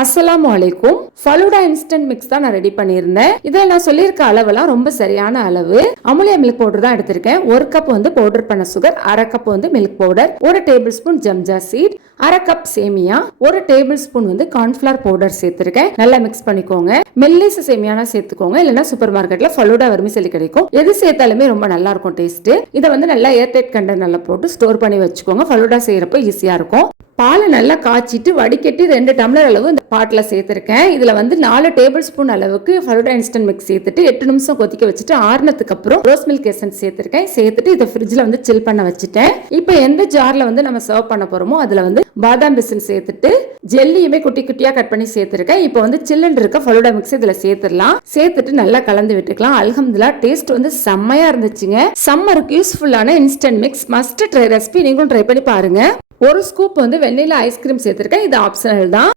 அஸ்ஸலாமு அலைக்கும். Falooda instant mix தான் நான் ரெடி பண்ணியிருந்தேன். இதில் நான் சொல்லியிருக்க அளவெல்லாம் ரொம்ப சரியான அளவு. அமுலியா மில்க் பவுடர் தான் எடுத்திருக்கேன். 1 கப் வந்து பவுடர் பண்ண சுகர், 1/2 கப் வந்து மில்க் பவுடர், 1 டேபிள் ஸ்பூன் ஜம்ஜா சீட், 1/2 கப் சேமியா, 1 டேபிள் ஸ்பூன் வந்து கார்ன்ஃபிளவர் பவுடர் சேர்த்திருக்கேன். நல்லா மிக்ஸ் பண்ணிக்கோங்க. மெல்லிசு சேமியானா சேர்த்துக்கோங்க, இல்லைன்னா சூப்பர் மார்க்கெட்ல ஃபலூடா வெர்மிசெல்லி கிடைக்கும். எது சேர்த்தாலுமே ரொம்ப நல்லா இருக்கும் டேஸ்ட். இதை வந்து நல்லா ஏர்டைட் கண்டெய்னர்ல போட்டு ஸ்டோர் பண்ணி வச்சுக்கோங்க. ஃபலூடா செய்யறப்போ ஈஸியா இருக்கும். பாலை நல்லா காய்ச்சிட்டு வடிகட்டி 2 டம்ளர் அளவு இந்த பாட்டில் சேர்த்துருக்கேன். இதில் வந்து 4 டேபிள் ஸ்பூன் அளவுக்கு ஃபலூடா இன்ஸ்டன்ட் மிக்ஸ் சேர்த்துட்டு 8 நிமிஷம் கொதிக்க வச்சுட்டு ஆறுனதுக்கு அப்புறம் ரோஸ் மில்க் எசன்ஸ் சேர்த்துருக்கேன். சேர்த்துட்டு இதை ஃப்ரிட்ஜில் வந்து சில் பண்ண வச்சுட்டேன். இப்போ எந்த ஜாரில் வந்து நம்ம சர்வ் பண்ண போகிறோமோ அதில் வந்து பாதாம் பிசின் சேர்த்துட்டு ஜெல்லியுமே குட்டி குட்டியாக கட் பண்ணி சேர்த்துருக்கேன். இப்போ வந்து சில்லுன்னு இருக்க ஃபலூடா மிக்ஸ் இதில் சேர்த்துடலாம். சேர்த்துட்டு நல்லா கலந்து விட்டுக்கலாம். அல்ஹம்துலில்லாஹ் டேஸ்ட் வந்து செம்மையா இருந்துச்சுங்க. சம்மருக்கு யூஸ்ஃபுல்லான instant mix must try recipe. நீங்களும் ட்ரை பண்ணி பாருங்க. 1 ஸ்கூப் வந்து வெண்ணிலா ஐஸ்கிரீம் சேர்த்துருக்கேன். இது ஆப்ஷனல் தான்.